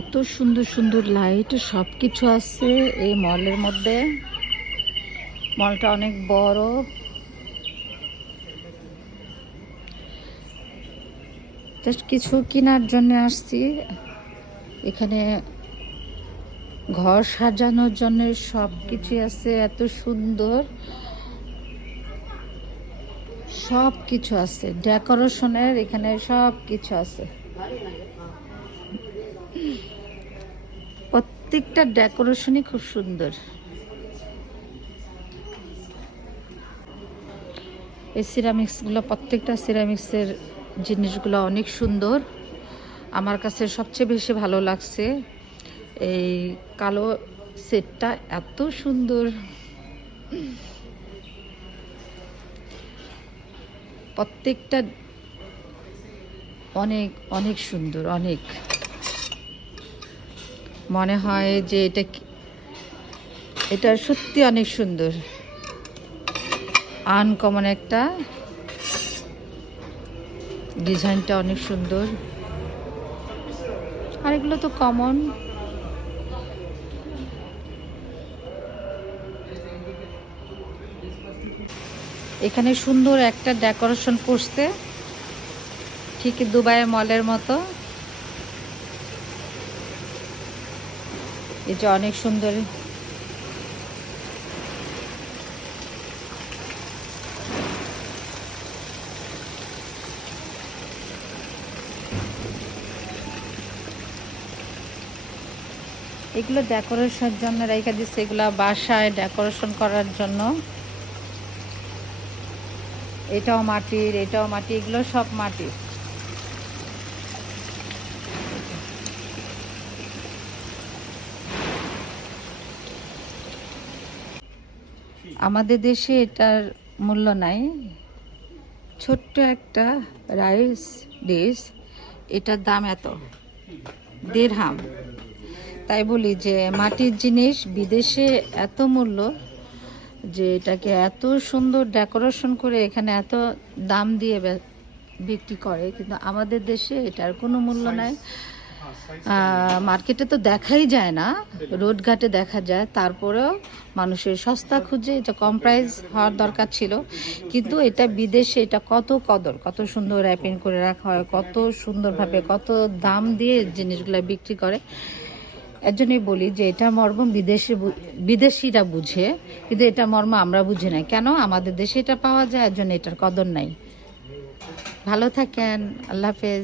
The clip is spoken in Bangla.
এত সুন্দর সুন্দর লাইট সব কিছু আছে এই মলের মধ্যে। মলটা অনেক বড়। জাস্ট কিছু কেনার জন্য আসছি। এখানে ঘর সাজানোর জন্য সব কিছু আছে, এত সুন্দর সব কিছু আছে। ডেকোরেশনের এখানে সব কিছু আছে। প্রত্যেকটা ডেকোরেশনই খুব সুন্দর। এই সিরামিক্সগুলো, প্রত্যেকটা সিরামিক্সের জিনিসগুলো অনেক সুন্দর। আমার কাছে সবচেয়ে বেশি ভালো লাগছে এই কালো সেটটা, এত সুন্দর। প্রত্যেকটা অনেক অনেক সুন্দর, অনেক মনে হয় যে এটা সত্যি অনেক সুন্দর, আনকমন একটা ডিজাইনটা অনেক সুন্দর। আর এগুলো তো কমন। এখানে সুন্দর একটা ডেকোরেশন করছে, ঠিক দুবাইয়ের মলের মতো। এই যে অনেক সুন্দর। এগুলো ডেকোরেশনের জন্য রেখে দিচ্ছে, এগুলা বাসায় ডেকোরেশন করার জন্য। এটাও মাটির, এটাও মাটি, এগুলো সব মাটির। আমাদের দেশে এটার মূল্য নাই। ছোট্ট একটা রাইস ডিশ, এটার দাম এত, দিরহাম। তাই বলি যে মাটির জিনিস বিদেশে এত মূল্য, যে এটাকে এত সুন্দর ডেকোরেশন করে এখানে এত দাম দিয়ে বিক্রি করে, কিন্তু আমাদের দেশে এটার কোনো মূল্য নাই। মার্কেটে তো দেখাই যায় না, রোডঘাটে দেখা যায়, তারপরেও মানুষের সস্তা খুঁজে, এটা কম প্রাইস হওয়ার দরকার ছিল। কিন্তু এটা বিদেশে এটা কত কদর, কত সুন্দর র্যাপিং করে রাখা হয়, কত সুন্দরভাবে, কত দাম দিয়ে জিনিসগুলো বিক্রি করে। এর জন্যই বলি যে এটা মর্ম বিদেশিরা বুঝে, কিন্তু এটা মর্ম আমরা বুঝি না। কেন? আমাদের দেশে এটা পাওয়া যায়, এর জন্য এটার কদর নাই। ভালো থাকেন, আল্লাহ হাফেজ।